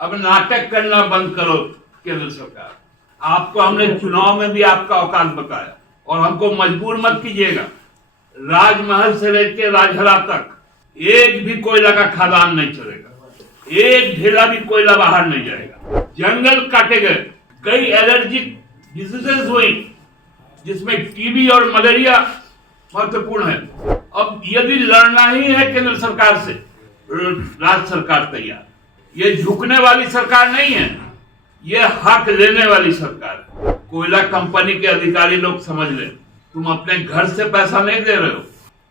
अब नाटक करना बंद करो केंद्र सरकार। आपको हमने चुनाव में भी आपका औकात बताया और हमको मजबूर मत कीजिएगा। राजमहल से लेकर राजहरा तक एक भी कोयला का खदान नहीं चलेगा, एक ढेला भी कोयला बाहर नहीं जाएगा। जंगल काटे गए, कई एलर्जिक डिजीजेस हुई जिसमें टीबी और मलेरिया महत्वपूर्ण है। अब यदि लड़ना ही है केंद्र सरकार से, राज्य सरकार तैयार। ये झुकने वाली सरकार नहीं है, ये हक लेने वाली सरकार है। कोयला कंपनी के अधिकारी लोग समझ ले, तुम अपने घर से पैसा नहीं दे रहे हो,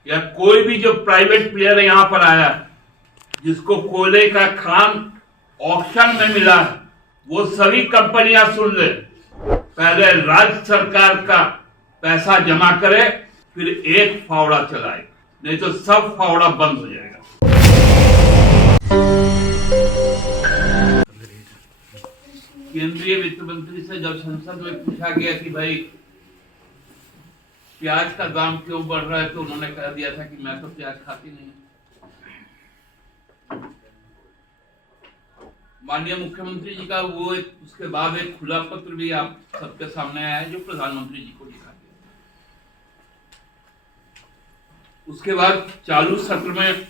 या कोई भी जो प्राइवेट प्लेयर यहाँ पर आया है जिसको कोयले का खान ऑक्शन में मिला है, वो सभी कंपनियां सुन ले, पहले राज्य सरकार का पैसा जमा करे, फिर एक फावड़ा चलाए, नहीं तो सब फावड़ा बंद हो जाएगा। केंद्रीय वित्त मंत्री से जब संसद में पूछा गया कि भाई प्याज का दाम क्यों बढ़ रहा है, तो उन्होंने कह दिया था कि मैं तो प्याज खाती नहीं। माननीय मुख्यमंत्री जी का वो उसके बाद एक खुला पत्र भी आप सबके सामने आया है जो प्रधानमंत्री जी को लिखा गया। उसके बाद चालू सत्र में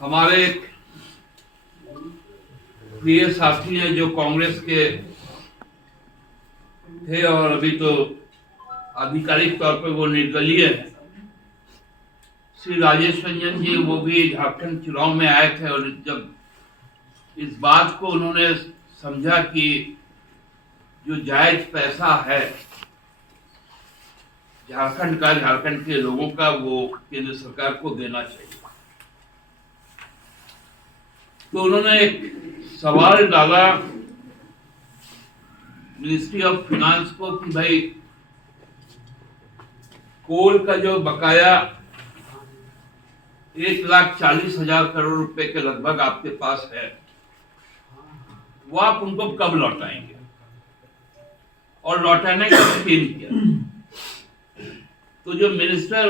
हमारे एक प्रिय साथी हैं जो कांग्रेस के थे और अभी तो आधिकारिक तौर पर वो निर्दलीय है, श्री राजेश रंजन जी, वो भी झारखंड चुनाव में आए थे और जब इस बात को उन्होंने समझा कि जो जायज पैसा है झारखंड का, झारखंड के लोगों का, वो केंद्र सरकार को देना चाहिए, तो उन्होंने एक सवाल डाला मिनिस्ट्री ऑफ फाइनेंस को कि भाई कोल का जो बकाया 1,40,000 करोड़ रुपए के लगभग आपके पास है, वो आप उनको कब लौटाएंगे, और लौटाने का स्कीम किया। तो जो minister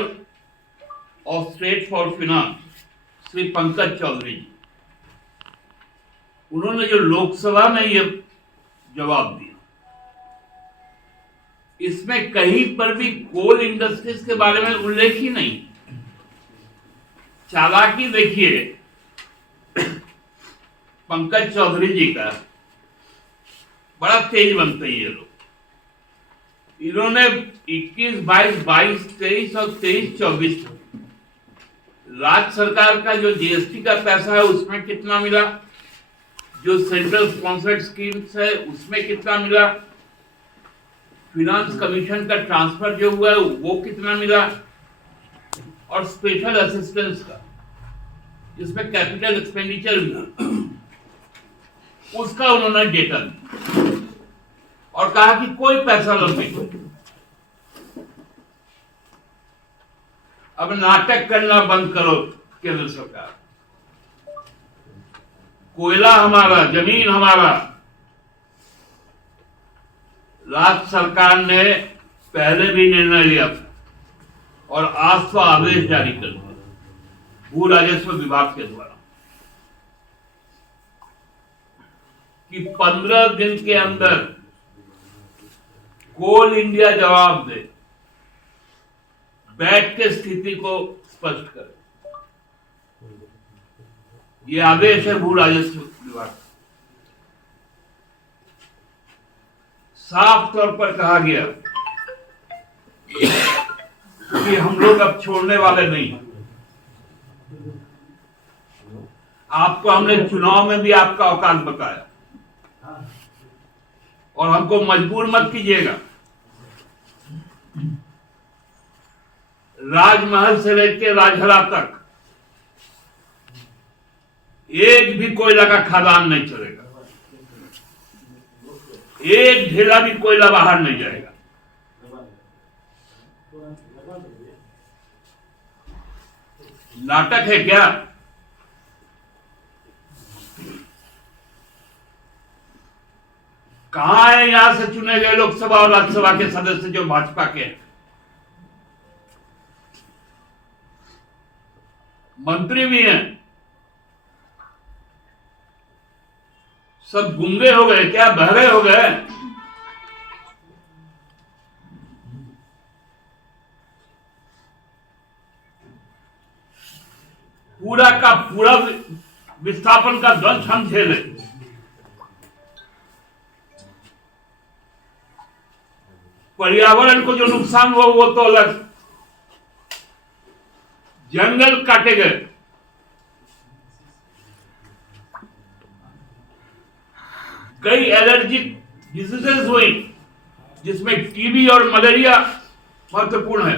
of state for finance Shri Pankaj Chaudhary ji, उन्होंने जो लोकसभा में ये जवाब दिया, इसमें कहीं पर भी कोल इंडस्ट्रीज के बारे में उल्लेख ही नहीं। चालाकी देखिए पंकज चौधरी जी का, बड़ा तेज बनते हैं ये लोग। इन्होंने 21, 22, 23 और 23-24 राज्य सरकार का जो जीएसटी का पैसा है उसमें कितना मिला, जो सेंट्रल स्पॉन्सर्ड स्कीम्स है उसमें कितना मिला, फिनांस कमीशन का ट्रांसफर जो हुआ है वो कितना मिला, और स्पेशल असिस्टेंस का जिसमें कैपिटल एक्सपेंडिचर मिला, उसका उन्होंने डेटा दिया और कहा कि कोई पैसा नहीं। अब नाटक करना बंद करो केंद्र सरकार। कोयला हमारा, जमीन हमारा। राज्य सरकार ने पहले भी निर्णय लिया था और आज तो आदेश जारी कर दिया भू राजस्व विभाग के द्वारा कि 15 दिन के अंदर कोल इंडिया जवाब दे, बैठ के स्थिति को स्पष्ट करे। ये आदेश है भू राजस्व विभाग। साफ तौर पर कहा गया कि हम लोग अब छोड़ने वाले नहीं। आपको हमने चुनाव में भी आपका औकात बताया और हमको मजबूर मत कीजिएगा। राजमहल से लेकर राजहरा तक एक भी कोयला का खदान नहीं चलेगा, एक ढेला भी कोयला बाहर नहीं जाएगा। नाटक है क्या? कहां है यहां से चुने गए लोकसभा और राज्यसभा के सदस्य जो भाजपा के हैं? मंत्री भी हैं, सब गूंगे हो गए क्या, बहरे हो गए? पूरा का पूरा विस्थापन का दंश हम झेले। पर्यावरण को जो नुकसान हुआ वो तो अलग, जंगल काटे गए, कई एलर्जिक डिजीजेस हुई जिसमें टीबी और मलेरिया महत्वपूर्ण है।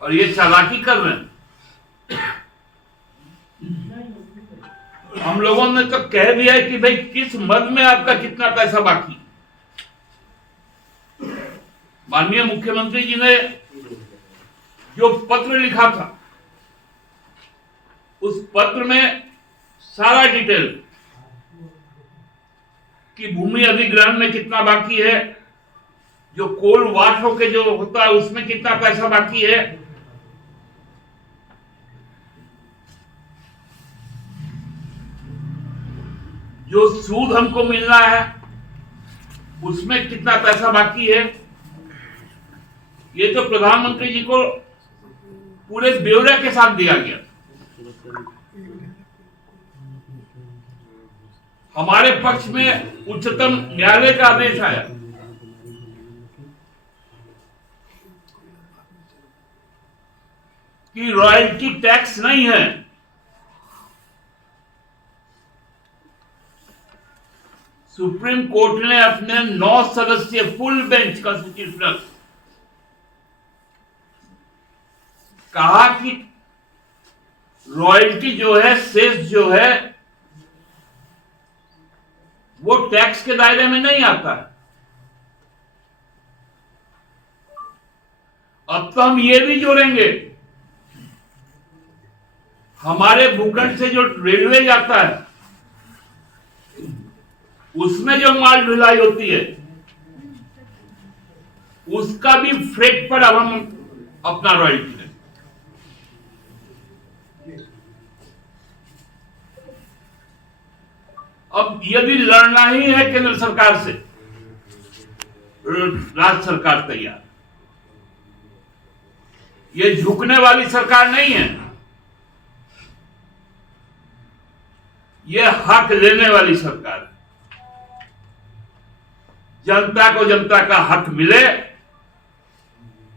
और ये चालाकी कर रहे हैं। हम लोगों ने तो कह दिया है कि भाई किस मद में आपका कितना पैसा बाकी। माननीय मुख्यमंत्री जी ने जो पत्र लिखा था उस पत्र में सारा डिटेल कि भूमि अधिग्रहण में कितना बाकी है, जो कोल वाश होके जो होता है उसमें कितना पैसा बाकी है, जो सूद हमको मिलना है उसमें कितना पैसा बाकी है। ये तो प्रधानमंत्री जी को पूरे ब्यौरे के साथ दिया गया। हमारे पक्ष में उच्चतम न्यायालय का आदेश आया कि रॉयल्टी टैक्स नहीं है। सुप्रीम कोर्ट ने अपने 9 सदस्यीय फुल बेंच कॉन्स्टिट्यूशनल कहा कि रॉयल्टी जो है, सेस जो है, वो टैक्स के दायरे में नहीं आता है। अब तो हम ये भी जोड़ेंगे, हमारे भूखंड से जो रेलवे जाता है उसमें जो माल ढुलाई होती है उसका भी फ्रेट पर अब हम अपना रॉयल्टी दें। अब यदि लड़ना ही है केंद्र सरकार से, राज्य सरकार तैयार। ये झुकने वाली सरकार नहीं है, ये हक लेने वाली सरकार है। जनता को जनता का हक मिले,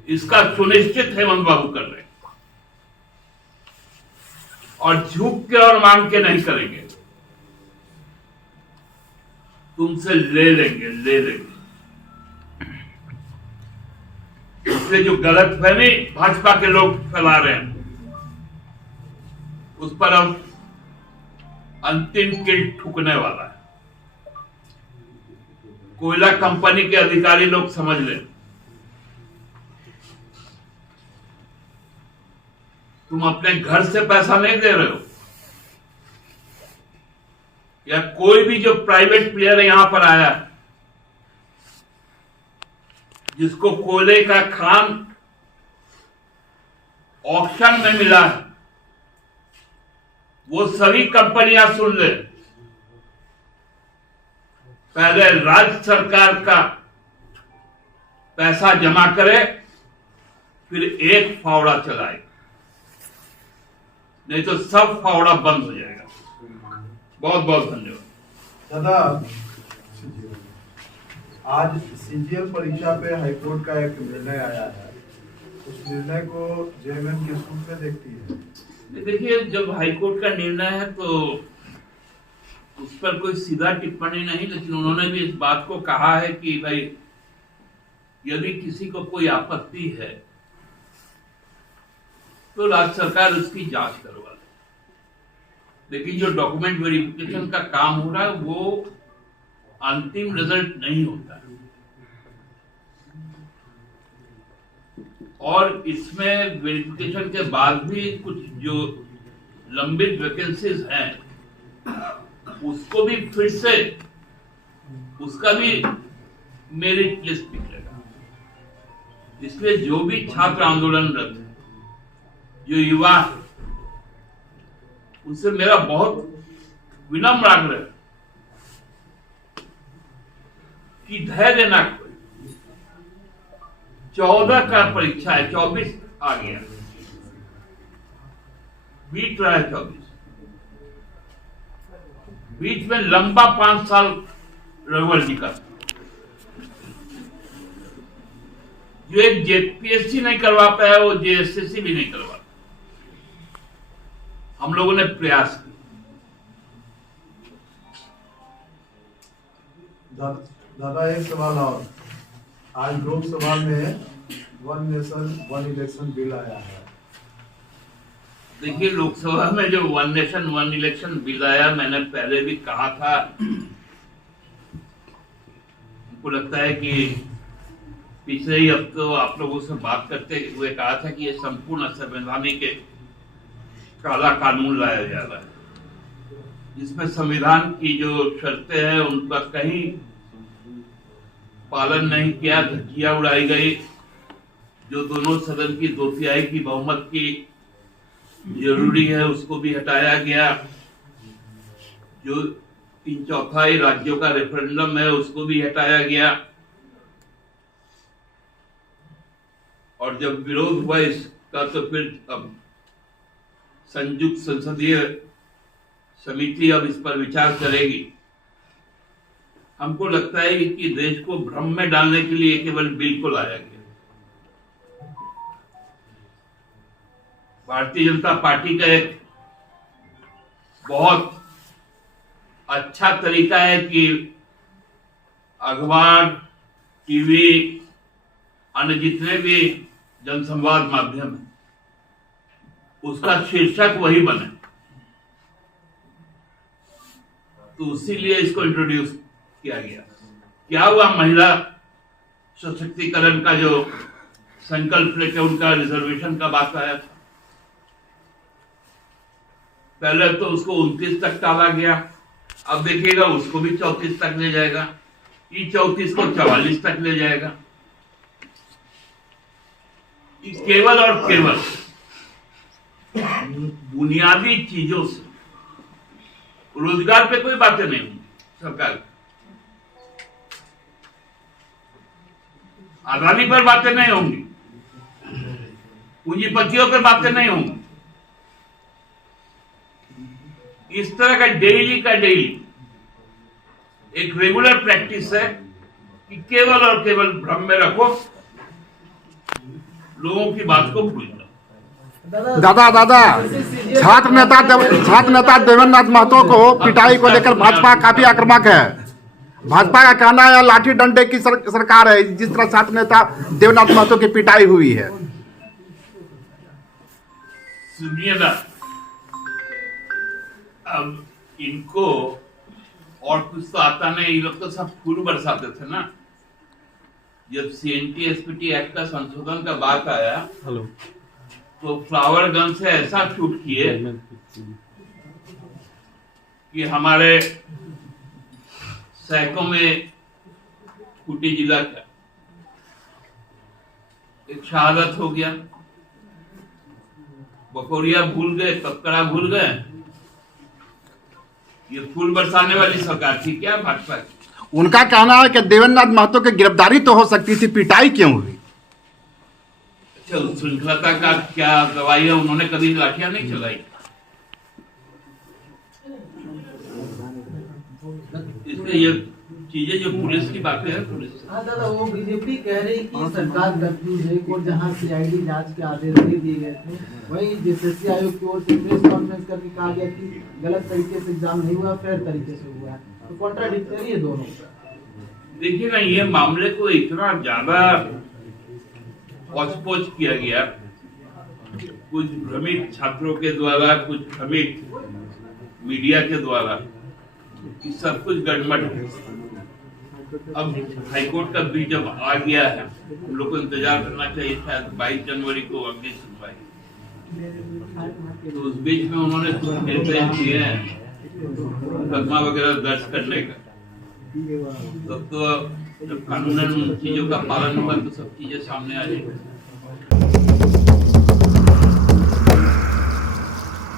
इसका सुनिश्चित हेमंत बाबू कर रहे हैं और झुक के और मांग के नहीं करेंगे। तुमसे ले लेंगे, ले लेंगे। इसलिए जो गलतफहमी भाजपा के लोग फैला रहे हैं उस पर अब अंतिम किल ठुकने वाला है। कोयला कंपनी के अधिकारी लोग समझ लें, तुम अपने घर से पैसा नहीं दे रहे हो, या कोई भी जो प्राइवेट प्लेयर यहां पर आया जिसको कोयले का खान ऑक्शन में मिला है, वो सभी कंपनियां सुन ले। पहले राज्य सरकार का पैसा जमा करे, फिर एक फावड़ा चलाए, नहीं तो सब फावड़ा बंद हो जाएगा। बहुत बहुत धन्यवाद। दादा, आज सीजीएल परीक्षा पे हाईकोर्ट का एक निर्णय आया है, उस निर्णय को जेएमएम किस रूप में देखती है? देखिए, जब हाईकोर्ट का निर्णय है तो उस पर कोई सीधा टिप्पणी नहीं, लेकिन उन्होंने भी इस बात को कहा है कि भाई यदि किसी को कोई आपत्ति है तो राज्य सरकार उसकी जांच करवा ले। लेकिन जो डॉक्यूमेंट वेरिफिकेशन का काम हो रहा है वो अंतिम रिजल्ट नहीं होता है, और इसमें वेरिफिकेशन के बाद भी कुछ जो लंबित वैकेंसीज हैं उसको भी फिर से उसका भी मेरिट लिस्ट निकलेगा। इसलिए जो भी छात्र आंदोलनरत है, जो युवा है, उससे मेरा बहुत विनम्र आग्रह कि धैर्य ना खोए। 14 का परीक्षा है, 24 आ गया, बीत रहा है 24। बीच में लंबा 5 साल रघुवर जी का, जो एक जेपीएससी नहीं करवा पाया वो जेएसएससी भी नहीं करवा। हम लोगों ने प्रयास किया। दादा एक सवाल और, आज लोकसभा में 1 नेशन 1 इलेक्शन बिल आया है। देखिए, लोकसभा में जो 1 नेशन 1 इलेक्शन बिल आया, मैंने पहले भी कहा था, हमको लगता है कि पिछले ही हफ्ते आप लोगों से बात करते हुए कहा था कि ये संपूर्ण असंवैधानिक काला कानून लाया जा रहा है, जिसमें संविधान की जो शर्तें हैं उनका कहीं पालन नहीं किया, धज्जियां उड़ाई गई। जो दोनों सदन की 2/3 की बहुमत की जरूरी है उसको भी हटाया गया। जो 3/4 राज्यों का रेफरेंडम है उसको भी हटाया गया। और जब विरोध हुआ इसका तो फिर अब संयुक्त संसदीय समिति अब इस पर विचार करेगी। हमको लगता है कि देश को भ्रम में डालने के लिए केवल बिल को लाया गया। भारतीय जनता पार्टी का एक बहुत अच्छा तरीका है कि अखबार, टीवी, अन्य जितने भी जनसंवाद माध्यम है उसका शीर्षक वही बने, तो इसीलिए इसको इंट्रोड्यूस किया गया। क्या हुआ, महिला सशक्तिकरण का जो संकल्प लेके उनका रिजर्वेशन का बात आया था, पहले तो उसको 29 तक टाला गया, अब देखिएगा उसको भी 34 तक ले जाएगा, ये 34 को 44 तक ले जाएगा। केवल और केवल बुनियादी चीजों से, रोजगार पे कोई बातें नहीं होंगी सरकार, आजादी पर बातें नहीं होंगी, पूंजीपतियों पर बातें नहीं होंगी। इस तरह का डेली एक रेगुलर प्रैक्टिस है कि केवल और केवल भ्रम में रखो, लोगों की बात को भूल जाओ। दादा छात्र नेता देवेंद्र नाथ महतो को पिटाई को लेकर भाजपा काफी आक्रामक है। भाजपा का कहना है लाठी डंडे की सरकार है, जिस तरह छात्र नेता देवेंद्र नाथ महतो की पिटाई हुई है। सुनिए ना, अब इनको और कुछ तो आता नहीं, ये लोग तो सब फूल बरसाते थे ना। जब CNT SPT एक्ट का संशोधन का बात आया तो फ्लावर गन से ऐसा शूट किए कि हमारे सैकों में खूंटी जिला का एक शहादत हो गया। बकोरिया भूल गए, कपकड़ा भूल गए। ये फूल बरसाने वाली सरकार थी क्या भाजपा की? उनका कहना है कि देवेंद्र नाथ महतो की गिरफ्तारी तो हो सकती थी, पिटाई क्यों हुई? अच्छा, श्रृंखलता का क्या गवाही है? उन्होंने कभी लाठियां नहीं चलाई। इसलिए ये चीजें जो पुलिस की बातें हैं, पुलिस हाँ दादा, वो बीजेपी कह रही कि सरकार कंफ्यूज है और जहाँ CID जांच के आदेश दे दिए गए थे, वहीं JSSC आयोग की ओर से प्रेस कॉन्फ्रेंस करके कहा गया कि गलत तरीके से एग्जाम नहीं हुआ, फेयर तरीके से हुआ है। तो कॉन्ट्राडिक्टरी है दोनों। देखिए ना, ये मामले को इतना ज्यादा पौच किया गया, कुछ भ्रमित छात्रों के द्वारा, कुछ भ्रमित मीडिया के द्वारा, कि सब कुछ गड़बड़ है। अब हाईकोर्ट का बिल जब आ गया है, हम लोग को इंतजार करना चाहिए, शायद 22 जनवरी को अगली सुनवाई। तो उस बीच में उन्होंने कुछ निर्देश दिए हैं मुकदमा वगैरह दर्ज करने का। तब तो जब कानूनन चीजों का पालन होगा तो सब चीजें सामने आ जाएंगी।